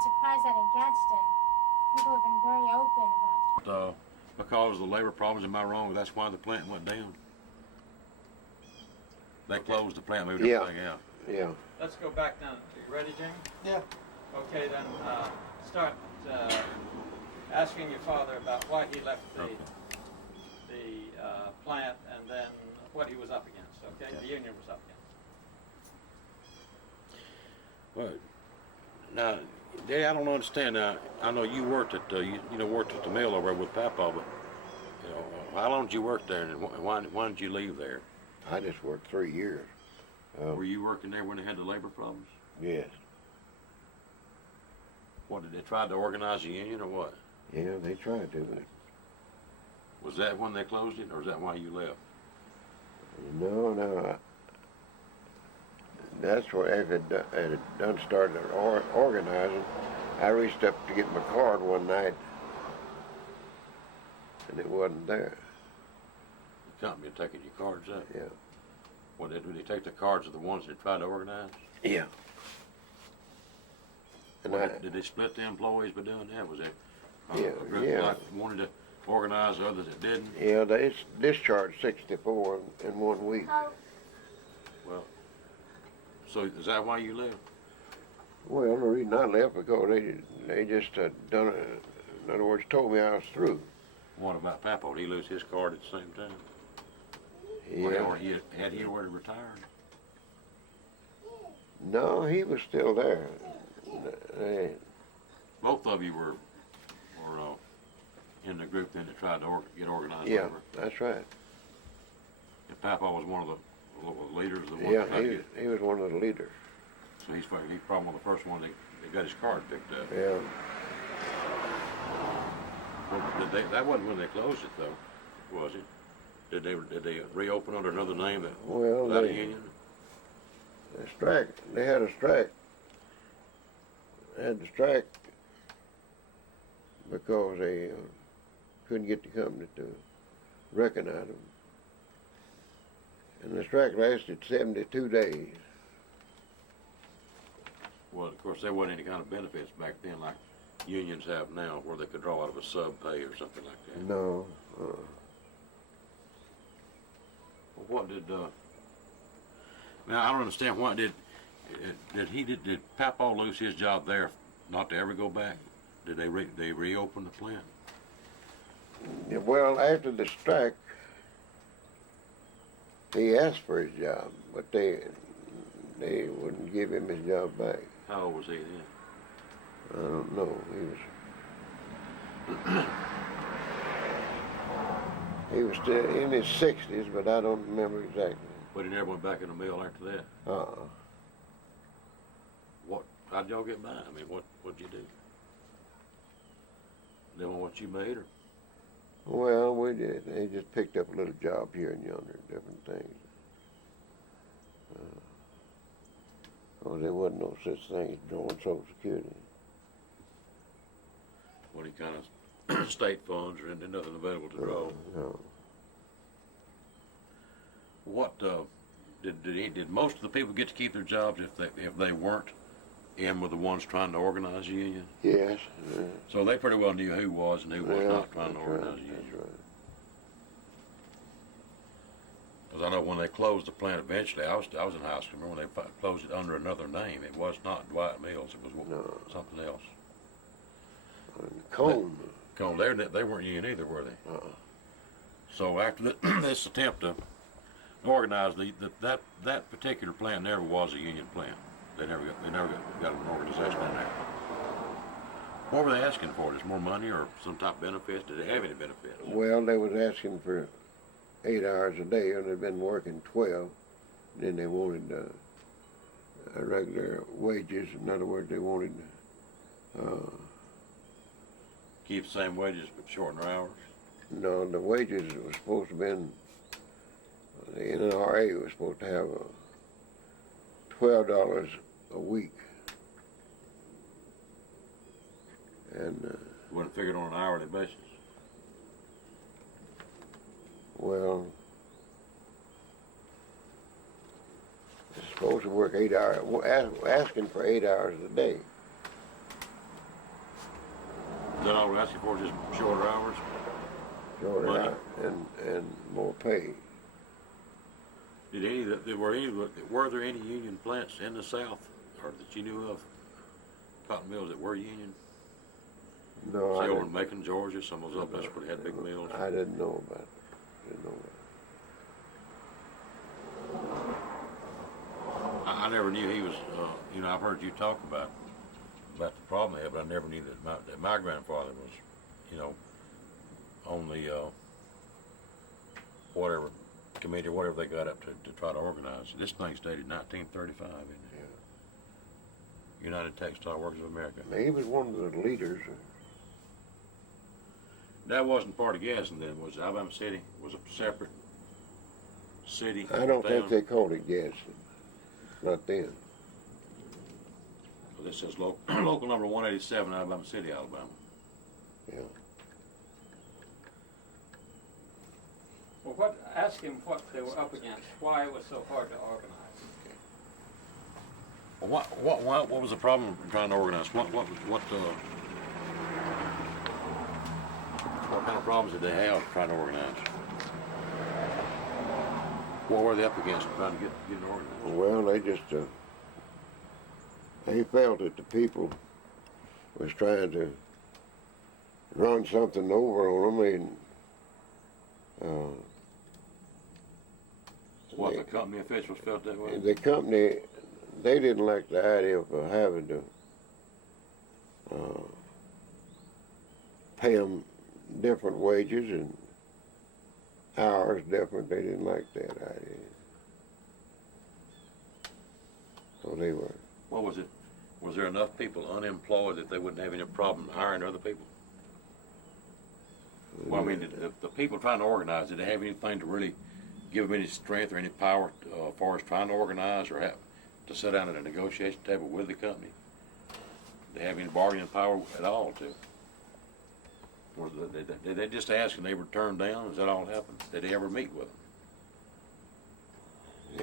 been surprised that in Gadsden, people have been very open about Because of the labor problems, am I wrong? That's why the plant went down? They closed the plant, moved everything out. Yeah. Let's go back down. Are you ready, Jimmy? Yeah. Okay, then start asking your father about why he left the plant and then what he was up against, okay? The union was up against. Well, now, Daddy, I don't understand. Now, I know you worked at worked at the mill over there with Papa, but how long did you work there, and why did you leave there? I just worked 3 years. Were you working there when they had the labor problems? Yes. What, did they try to organize a union or what? Yeah, they tried to. But Was that when they closed it, or is that why you left? no. That's what after it had done started organizing. I reached up to get my card one night, and it wasn't there. The company had taken your cards up? Yeah. Well, did they take the cards of the ones that tried to organize? Yeah. And Did they split the employees by doing that? Was there a group yeah. that wanted to organize, others that didn't? Yeah, they discharged 64 in 1 week. Well, so is that why you left? Well, the reason I left because they just done it. In other words, told me I was through. What about Papa? Did he lose his card at the same time? Yeah. Or had he already retired? No, he was still there. Both of you were in the group then that tried to get organized. Yeah, over. that's right. And Papa was one of the leaders. Yeah, he was one of the leaders. So he's probably one of the first one that got his card picked up. Yeah. Well, that wasn't when they closed it, though, was it? Did they reopen under another name without a union? The strike. They had a strike. They had the strike because they couldn't get the company to recognize them. And the strike lasted 72 days. Well, of course, there wasn't any kind of benefits back then like unions have now, where they could draw out of a sub pay or something like that. No. What did? Now I don't understand. Why did Papa lose his job there, not to ever go back? Did they reopen the plant? Yeah, well, after the strike, he asked for his job, but they wouldn't give him his job back. How old was he then? I don't know. He was still in his 60s, but I don't remember exactly. But he never went back in the mill after that. How'd y'all get by? I mean, what'd you do? Live on what you made, or? Well, we did. They just picked up a little job here and yonder, different things. There wasn't no such thing as drawing Social Security. Any kind of state funds or nothing available to draw? No. What did most of the people get to keep their jobs if they weren't in with the ones trying to organize a union? Yes. So they pretty well knew who was and who was not trying to organize a union. That's right. Because I know when they closed the plant eventually, I was in high school. Remember when they closed it under another name? It was not Dwight Mills. It was something else. Cone. They weren't union either, were they? So after this attempt to organize that particular plant never was a union plant. They never got an organization in there. What were they asking for? Just more money or some type of benefits? Did they have any benefits? Well, they was asking for 8 hours a day, and they'd been working 12. Then they wanted regular wages. In other words, they wanted keep the same wages but shorten their hours? No, the wages was supposed to have been, the NRA was supposed to have $12 a week. And you wasn't figured on an hourly basis? Well, it's supposed to work 8 hours, asking for 8 hours a day. Is that all we're asking for, just shorter hours? Shorter Money. hours and more pay. Were there any union plants in the South, or that you knew of, cotton mills that were union? No, I Say over didn't. in Macon, Georgia, some of those up there had big mills. I didn't know about it. Didn't know about I never knew he was, I've heard you talk about the problem they had, but I never knew that my grandfather was, on the, whatever committee or whatever they got up to try to organize. This thing stated 1935, isn't it? Yeah. United Textile Workers of America. it. He was one of the leaders. That wasn't part of Gadsden then, was it? Alabama City was a separate city. I don't town? think they called it Gadsden. Not then. Well, this says local number 187, Alabama City, Alabama. Yeah. Well, ask him what they were up against, why it was so hard to organize. Well, what was the problem trying to organize? What kind of problems did they have trying to organize? What were they up against trying to get it organized? Well, they just, they felt that the people was trying to run something over on them, and What, the company officials felt that way? the company, they didn't like the idea of having to pay them different wages and hours different. They didn't like that idea. So they were. What was it? Was there enough people unemployed that they wouldn't have any problem hiring other people? Well, I mean, the people trying to organize, did they have anything to really give them any strength or any power as far as trying to organize or have to sit down at a negotiation table with the company? Did they have any bargaining power at all to? Or did they just ask and they were turned down? Is that all that happened? Did they ever meet with them?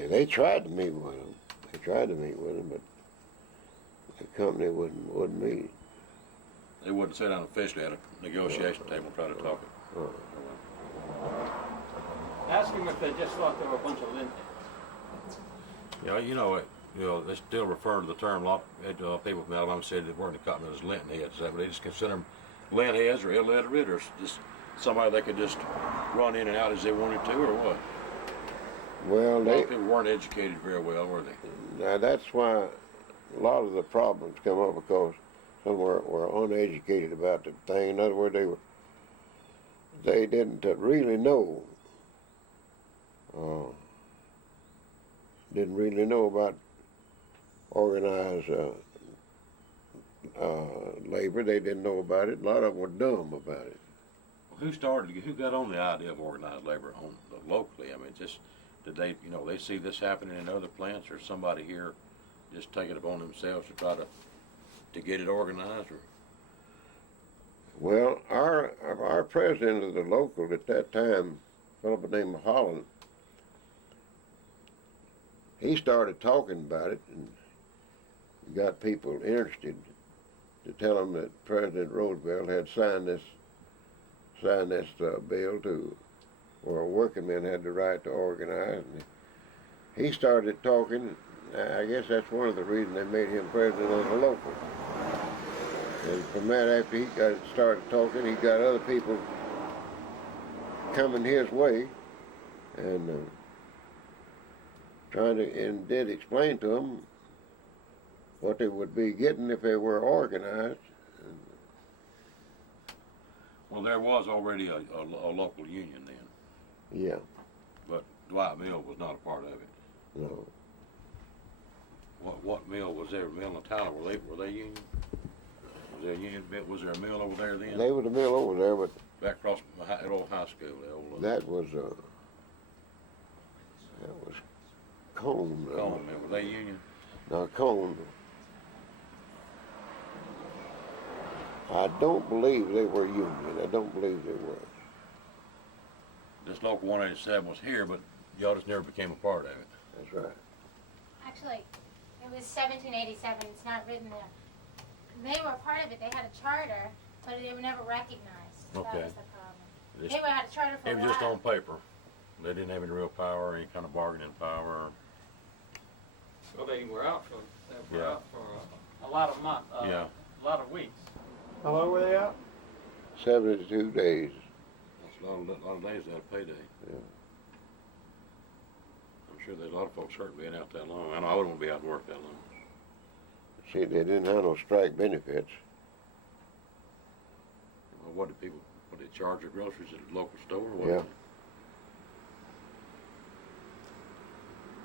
Yeah, they tried to meet with them. They tried to meet with them, but the company wouldn't meet. They wouldn't sit down officially at a negotiation table and try to talk it. Ask him if they just thought they were a bunch of lintheads. Yeah, they still refer to the term. A lot of people from Alabama said that weren't the cotton as lint heads. Is that what they just consider them lint heads or illiterate or just somebody they could just run in and out as they wanted to, or what? Well, A lot of people weren't educated very well, were they? now that's why a lot of the problems come up, because some were uneducated about the thing. In other words, they didn't really know. Didn't really know about organized labor. They didn't know about it. A lot of them were dumb about it. Who got on the idea of organized labor locally? I mean, did they see this happening in other plants, or somebody here just take it upon themselves to try to get it organized? Or? Well, our president of the local at that time, a fellow by the name of Holland, he started talking about it and got people interested to tell them that President Roosevelt had signed this bill where working men had the right to organize. And he started talking. I guess that's one of the reasons they made him president of the local. And from that, after he started talking, he got other people coming his way and did explain to them what they would be getting if they were organized. Well, there was already a local union then. Yeah. But Dwight Mill was not a part of it. No. What mill was there? Mill in Tyler, were they union? Was there a union? Was there a mill over there then? There was a mill over there, but back across the old high school. that was Cone. Cone mill. Were they union? Now Cone. I don't believe they were union. I don't believe they were. This local 187 was here, but y'all just never became a part of it. That's right. Actually, it was 1787. It's not written there. They were part of it. They had a charter, but they were never recognized. Okay. That was the problem. It's- Anyway, I had to try it for It a was just while. on paper. They didn't have any real power, any kind of bargaining power. Well, they were out for Yeah. a lot of months, Yeah. a lot of weeks. How long were they out? 72 days. That's a lot of days without a payday. Yeah. I'm sure there's a lot of folks hurt being out that long. I know I wouldn't want to be out to work that long. See, they didn't have no strike benefits. Well, what did people, what did they charge their groceries at the local store? What Yeah.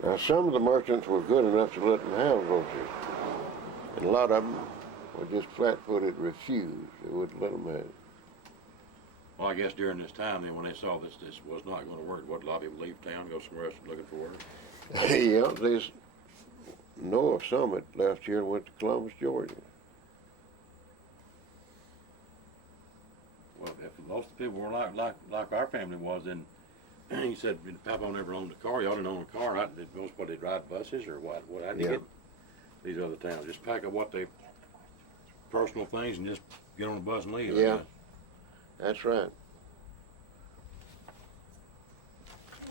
Now, some of the merchants were good enough to let them have groceries. And a lot of them were just flat-footed refused. They wouldn't let them have it. Well, I guess during this time then, when they saw this was not going to work, what, a lot of people leave town, go somewhere else looking for work? Yeah, they know of some that left here and went to Columbus, Georgia. Well, if most of the people were like our family was, then he said, Papa never owned a car. Y'all didn't own a car. Most what, they'd ride buses or what? How'd you Yeah. get these other towns? Just pack up what they, personal things and just get on the bus and leave. I Yeah. guess. That's right.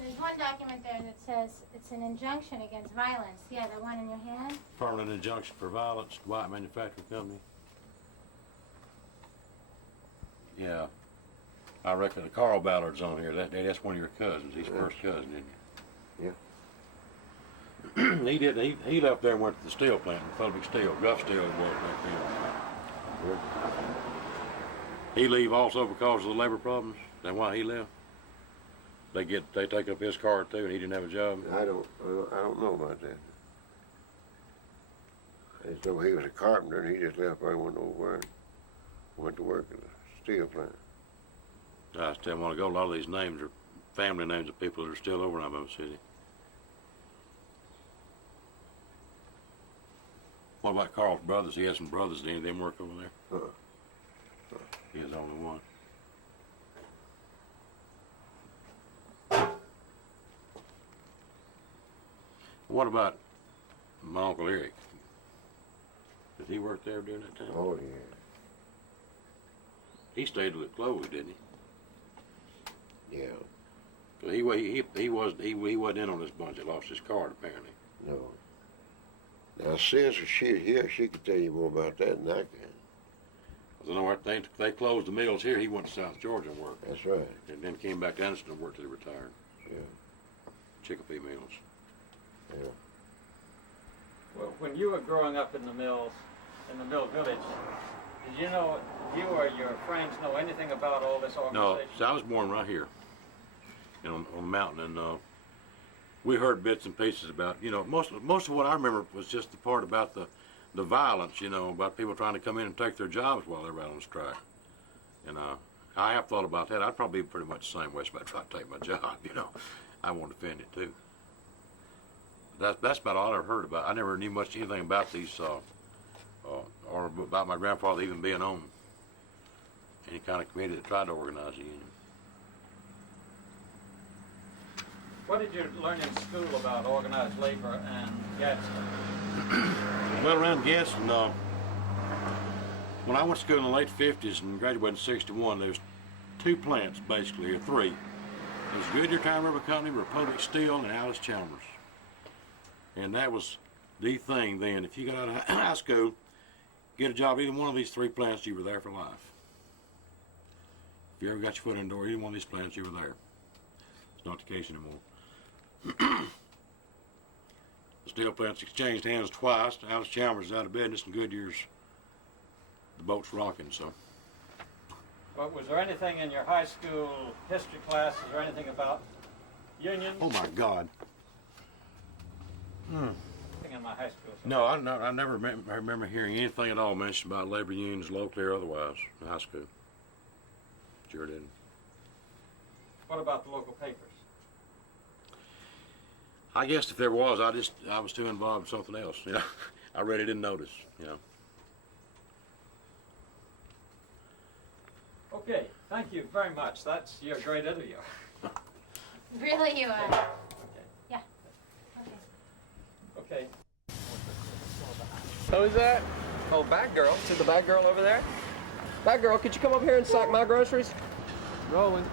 There's one document there that says it's an injunction against violence. Yeah, the one in your hand. Permanent injunction for violence, White Manufacturing Company. Yeah. I reckon the Carl Ballard's on here. That's one of your cousins. He's first cousin, isn't he? Yeah. He left there and went to the steel plant, Republic Steel, Guff Steel it was back then. He leave also because of the labor problems? Is that why he left? They take up his car too, and he didn't have a job. I don't know about that. I just know he was a carpenter and he just left there and went over and went to work at the steel plant. I was telling you a while ago, a lot of these names are family names of people that are still over in Alabama City. What about Carl's brothers? He has some brothers. Did any of them work over there? He has only one. What about my Uncle Eric? Did he work there during that time? Oh, yeah. He stayed till it closed, didn't he? Yeah. 'Cause he wasn't in on this bunch that lost his card apparently. No. Now, since she's here, she could tell you more about that than I can. 'Cause I know they closed the mills here. He went to South Georgia and worked, That's right. and then came back to Anderson and worked till he retired. Yeah. Chicopee Mills. Yeah. Well, when you were growing up in the mills, in the mill village, did you or your friends know anything about all this No, organization? so I was born right here, on the mountain, and we heard bits and pieces about, most of what I remember was just the part about the violence, about people trying to come in and take their jobs while they were out on strike. And I have thought about that. I'd probably be pretty much the same way about trying to take my job, I want to defend it too. That's about all I ever heard about. I never knew anything about these, or about my grandfather even being on any kind of committee that tried to organize a union. What did you learn in school about organized labor and Gadsden? Well, around Gadsden, when I went to school in the late 50s and graduated in 61, there was two plants, basically, or three. There was Goodyear Time River Company, Republic Steel, and Alice Chalmers. And that was the thing then. If you got out of high school, get a job at either one of these three plants, you were there for life. If you ever got your foot in the door, either one of these plants, you were there. It's not the case anymore. The steel plants exchanged hands twice. Alice Chalmers is out of business, and Goodyear's, the boat's rocking, so. Well, was there anything in your high school history class, is there anything about unions? Oh my God. Anything in my high school? No, I never remember hearing anything at all mentioned about labor unions, locally or otherwise, in high school. Sure didn't. What about the local papers? I guess if there was, I was too involved in something else. I really didn't notice. Okay, thank you very much. You're a great interviewer. Really, you are. Okay. Yeah. Okay. Okay. Who's that? Oh, bad girl. See the bad girl over there? That girl, could you come up here and sack my groceries? Rolling.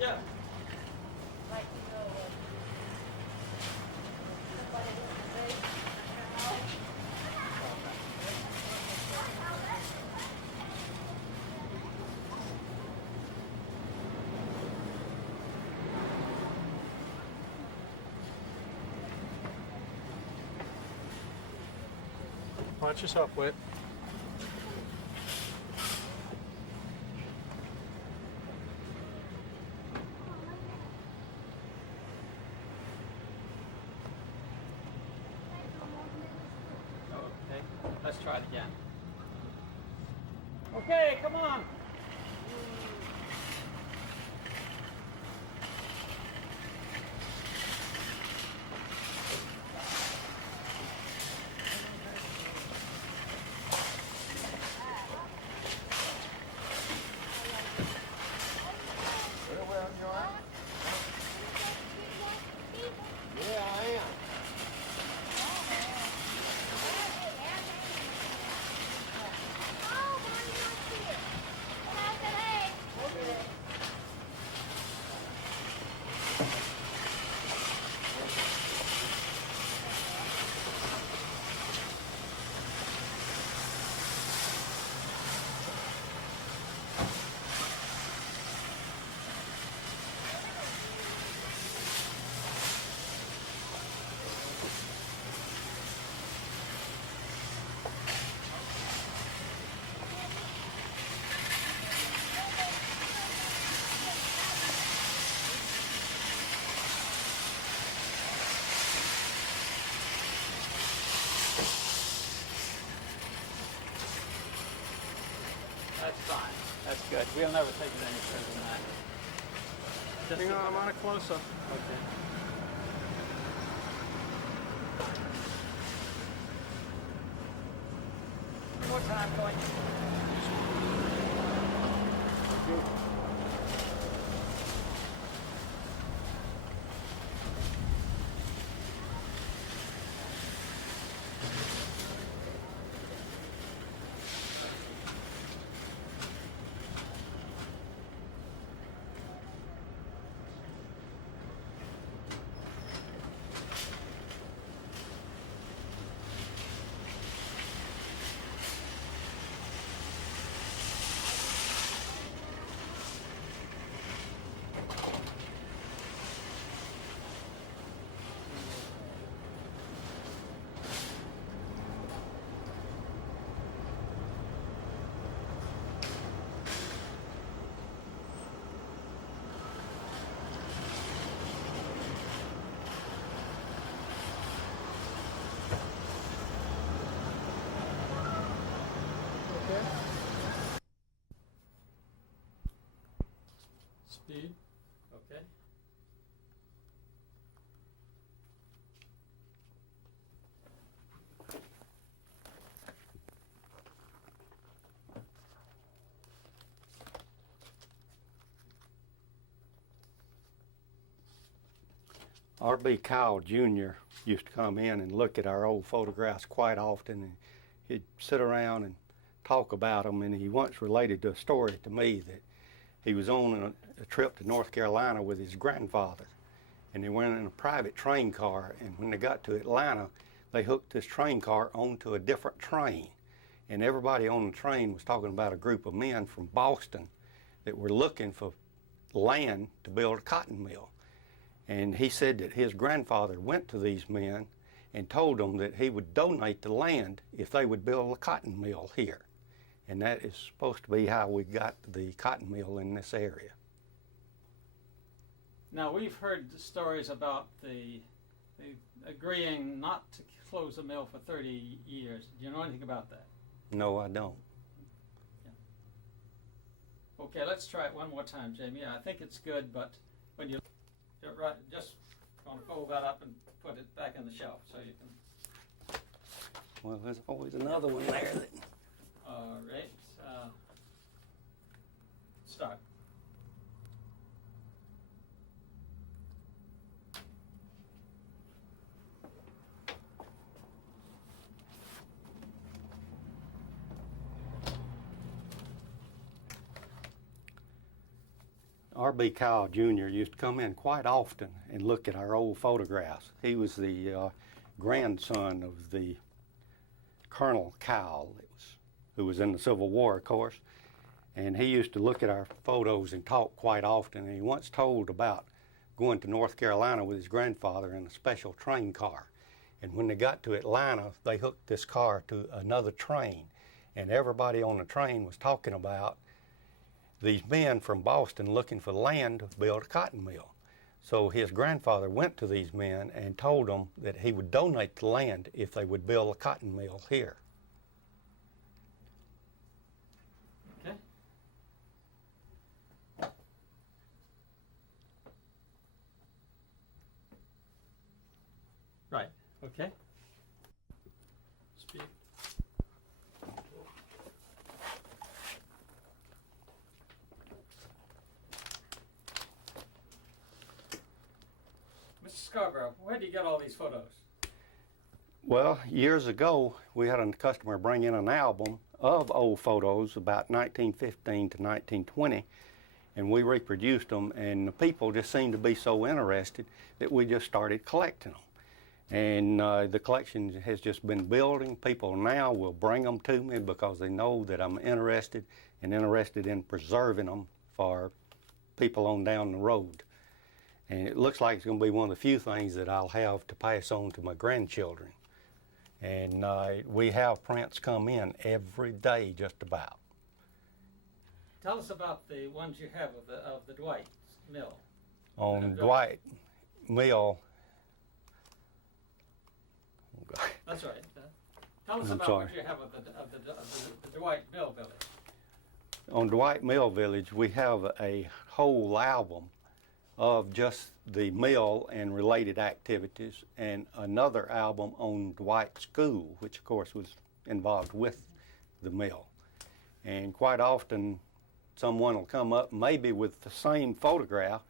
Yeah. Watch yourself, Whit. Okay, let's try it again. Okay, come on. That's fine. That's good. We'll never take it any further than that. Just Hang on, I'm on a close-up. Okay. One more time, going. Speed. Okay. R.B. Kyle Jr. used to come in and look at our old photographs quite often, and he'd sit around and talk about them, and he once related a story to me that he was on a trip to North Carolina with his grandfather, and they went in a private train car, and when they got to Atlanta, they hooked this train car onto a different train, and everybody on the train was talking about a group of men from Boston that were looking for land to build a cotton mill. And he said that his grandfather went to these men and told them that he would donate the land if they would build a cotton mill here. And that is supposed to be how we got the cotton mill in this area. Now, we've heard stories about the agreeing not to close the mill for 30 years. Do you know anything about that? No, I don't. Okay, let's try it one more time, Jamie. I think it's good, but when you're right, just going to fold that up and put it back in the shelf so you can. Well, there's always another one there. All right. Start. R.B. Kyle Jr. used to come in quite often and look at our old photographs. He was the grandson of the Colonel Kyle, who was in the Civil War, of course. And he used to look at our photos and talk quite often. And he once told about going to North Carolina with his grandfather in a special train car. And when they got to Atlanta, they hooked this car to another train. And everybody on the train was talking about these men from Boston looking for land to build a cotton mill. So his grandfather went to these men and told them that he would donate the land if they would build a cotton mill here. Okay. Right. Okay. Speak. Mr. Scarborough, where do you get all these photos? Well, years ago, we had a customer bring in an album of old photos about 1915 to 1920, and we reproduced them, and the people just seemed to be so interested that we just started collecting them. And the collection has just been building. People now will bring them to me because they know that I'm interested in preserving them for people on down the road. And it looks like it's going to be one of the few things that I'll have to pass on to my grandchildren. And we have prints come in every day, just about. Tell us about the ones you have of the Dwight mill. On Dwight Mill. Oh, God. That's right. Tell us I'm about sorry. what you have of the Dwight Mill Village. On Dwight Mill Village, we have a whole album of just the mill and related activities, and another album on Dwight School, which of course was involved with the mill. And quite often someone will come up maybe with the same photograph,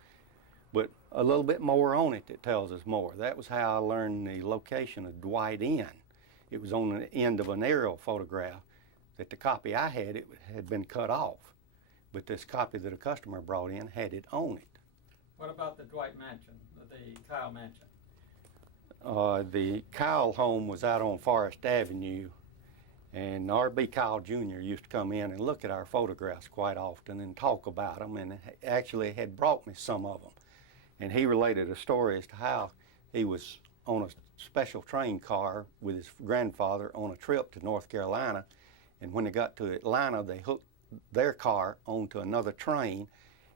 but a little bit more on it that tells us more. That was how I learned the location of Dwight Inn. It was on the end of an aerial photograph that the copy I had, it had been cut off, but this copy that a customer brought in had it on it. What about the Dwight Mansion, the Kyle Mansion? The Kyle home was out on Forest Avenue, and R.B. Kyle Jr. used to come in and look at our photographs quite often and talk about them, and actually had brought me some of them. And he related a story as to how he was on a special train car with his grandfather on a trip to North Carolina, and when they got to Atlanta, they hooked their car onto another train,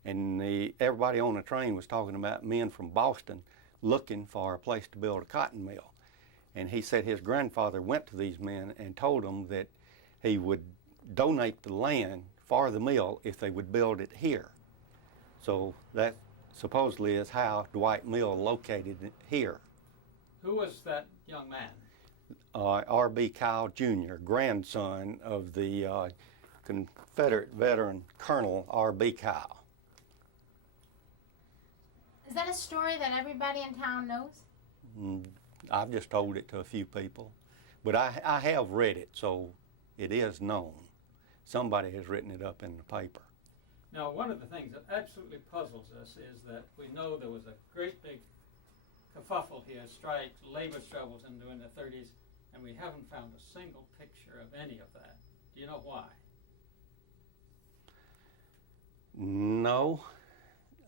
and everybody on the train was talking about men from Boston looking for a place to build a cotton mill. And he said his grandfather went to these men and told them that he would donate the land for the mill if they would build it here. So that supposedly is how Dwight Mill located here. Who was that young man? R.B. Kyle Jr., grandson of the Confederate veteran Colonel R.B. Kyle. Is that a story that everybody in town knows? I've just told it to a few people, but I have read it, so it is known. Somebody has written it up in the paper. Now, one of the things that absolutely puzzles us is that we know there was a great big kerfuffle here, strike, labor struggles during the 30s, and we haven't found a single picture of any of that. Do you know why? No,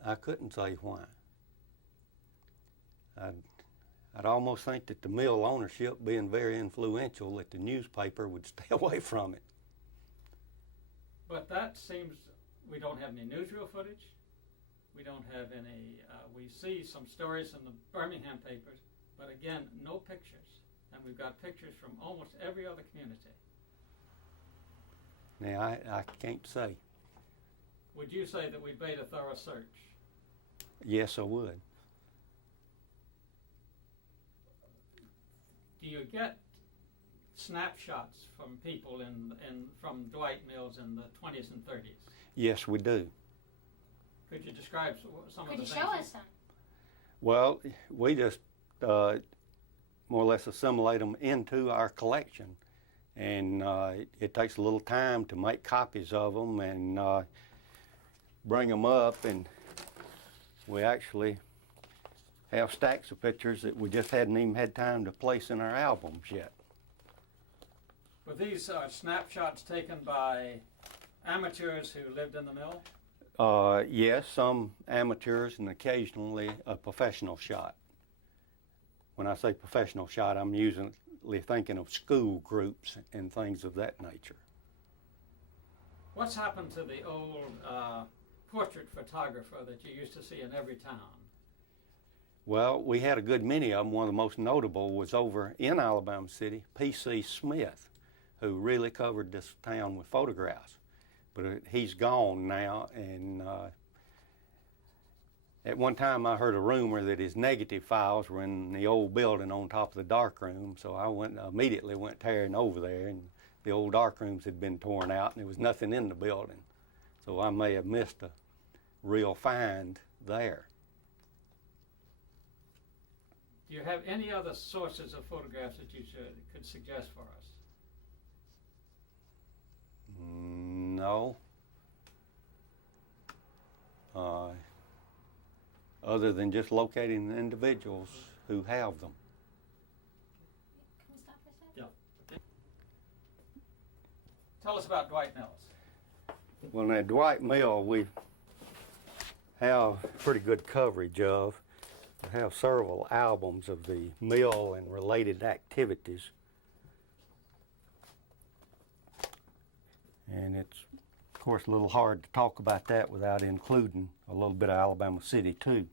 I couldn't say why. I'd almost think that the mill ownership being very influential, that the newspaper would stay away from it. But that seems, we don't have any newsreel footage. We don't have any, we see some stories in the Birmingham papers, but again, no pictures. And we've got pictures from almost every other community. Now, I can't say. Would you say that we made a thorough search? Yes, I would. Do you get snapshots from people from Dwight Mills in the 20s and 30s? Yes, we do. Could you describe some of the things? Could you show us some? Well, we just more or less assimilate them into our collection. And it takes a little time to make copies of them and bring them up. And we actually have stacks of pictures that we just hadn't even had time to place in our albums yet. Were these snapshots taken by amateurs who lived in the mill? Yes, some amateurs and occasionally a professional shot. When I say professional shot, I'm usually thinking of school groups and things of that nature. What's happened to the old portrait photographer that you used to see in every town? Well, we had a good many of them. One of the most notable was over in Alabama City, P.C. Smith, who really covered this town with photographs. But he's gone now, and at one time I heard a rumor that his negative files were in the old building on top of the darkroom, so I immediately went tearing over there, and the old darkrooms had been torn out and there was nothing in the building. So I may have missed a real find there. Do you have any other sources of photographs that you could suggest for us? No. Other than just locating the individuals who have them. Can we stop for a second? Yeah. Tell us about Dwight Mills. Well, now, Dwight Mill, we have pretty good coverage of. We have several albums of the mill and related activities. And it's, of course, a little hard to talk about that without including a little bit of Alabama City, too.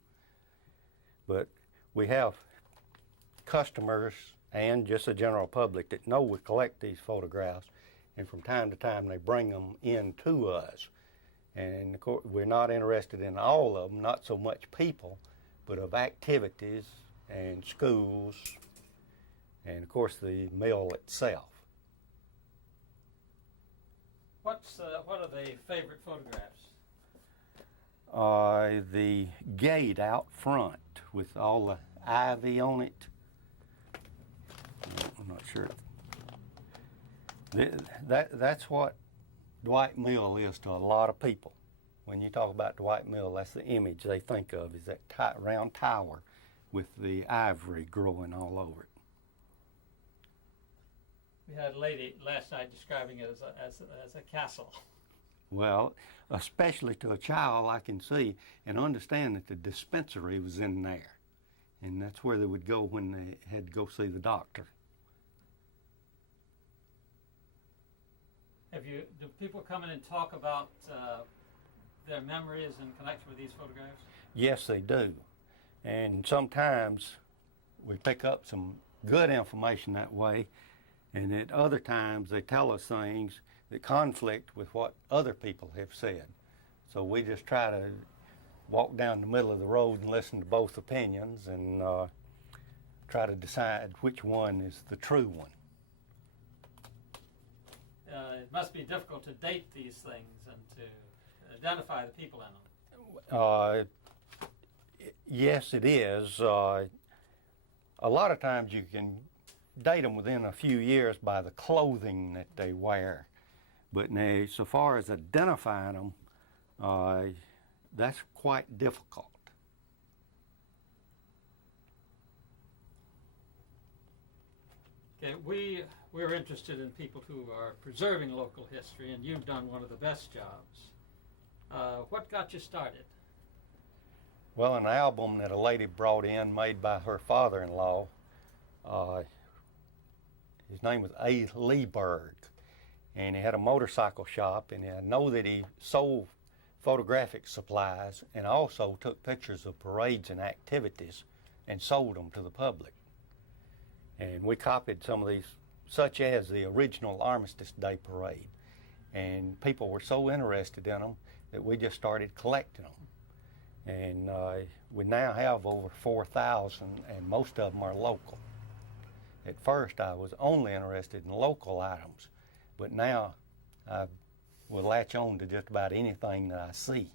But we have customers and just the general public that know we collect these photographs, and from time to time they bring them in to us. And of course, we're not interested in all of them, not so much people, but of activities and schools, and of course the mill itself. What are the favorite photographs? The gate out front with all the ivy on it. I'm not sure. That's what Dwight Mill is to a lot of people. When you talk about Dwight Mill, that's the image they think of, is that round tower with the ivory growing all over it. We had a lady last night describing it as a castle. Well, especially to a child, I can see and understand that the dispensary was in there. And that's where they would go when they had to go see the doctor. Do people come in and talk about their memories in connection with these photographs? Yes, they do. And sometimes we pick up some good information that way, and at other times they tell us things that conflict with what other people have said. So we just try to walk down the middle of the road and listen to both opinions and try to decide which one is the true one. It must be difficult to date these things and to identify the people in them. Yes, it is. A lot of times you can date them within a few years by the clothing that they wear. But now, so far as identifying them, that's quite difficult. Okay, we're interested in people who are preserving local history, and you've done one of the best jobs. What got you started? Well, an album that a lady brought in made by her father-in-law. His name was A. Leeberg, and he had a motorcycle shop, and I know that he sold photographic supplies and also took pictures of parades and activities and sold them to the public. And we copied some of these, such as the original Armistice Day parade. And people were so interested in them that we just started collecting them. And we now have over 4,000, and most of them are local. At first I was only interested in local items, but now I will latch on to just about anything that I see.